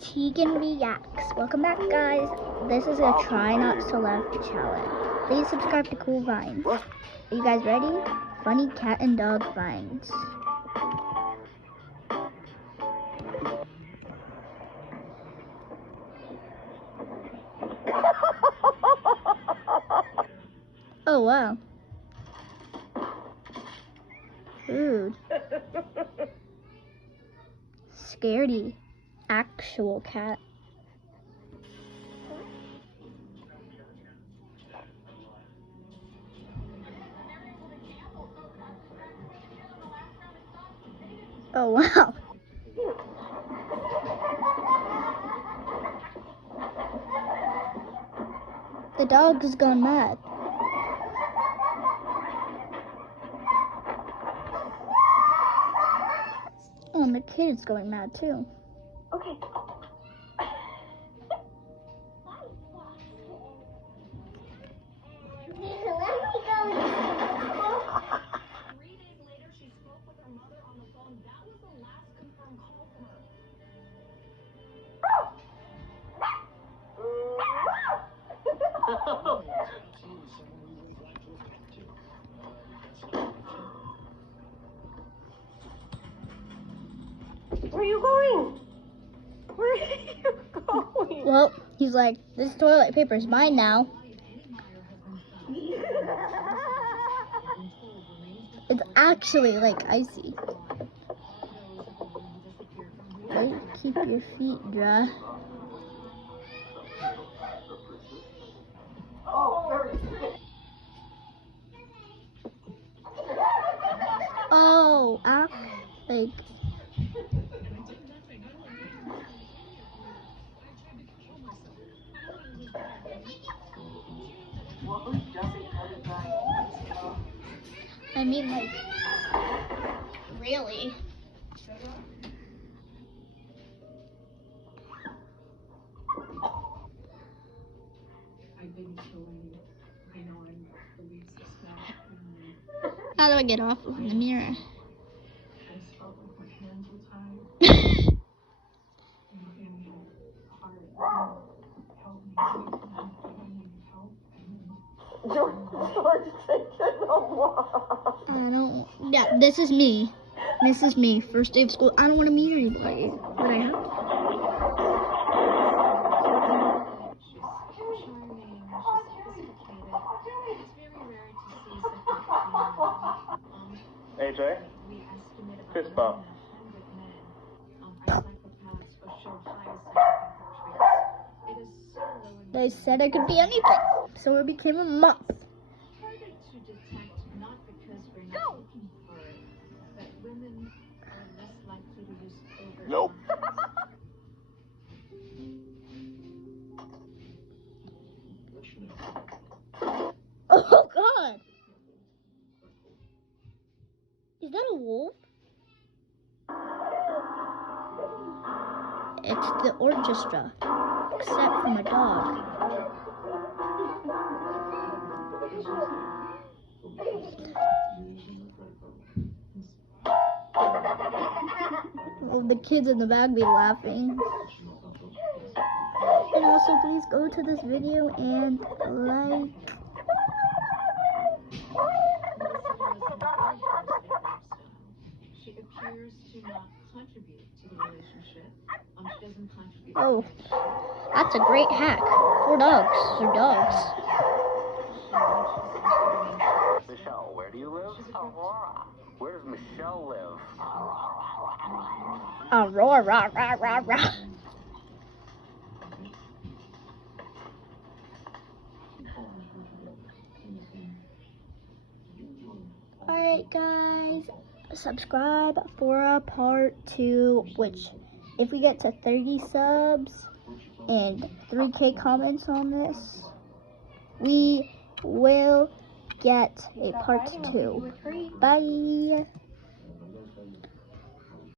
Teagan Reacts. Welcome back, guys. This is a try not to laugh challenge. Please subscribe to Cool Vines. Are you guys ready? Funny cat and dog vines. Oh wow. Rude. Scaredy. Actual cat. Oh wow. The dog has gone mad. Oh, and the kid is going mad too. Okay. Where are you going? Where are you going? Well, he's like, this toilet paper is mine now. It's actually like icy. Wait, keep your feet dry. Oh, like. I mean, like, really? How do I get off of the mirror? Yeah, this is me. This is me. First day of school. I don't want to meet anybody, but I have to. AJ, fist bump. They said I could be anything, so it became a mop. Nope. Oh God! Is that a wolf? It's the orchestra, except from a dog. Well, the kids in the back be laughing. And also, please go to this video and like. She appears to not contribute to the relationship. She doesn't contribute. Oh, that's a great hack. 4 dogs. They're dogs. Michelle, where do you live? Aurora. Where does Michelle live? Aurora, rah, rah, rah, rah. Alright guys, subscribe for a part 2, which if we get to 30 subs and 3K comments on this, we will get a part 2. Bye!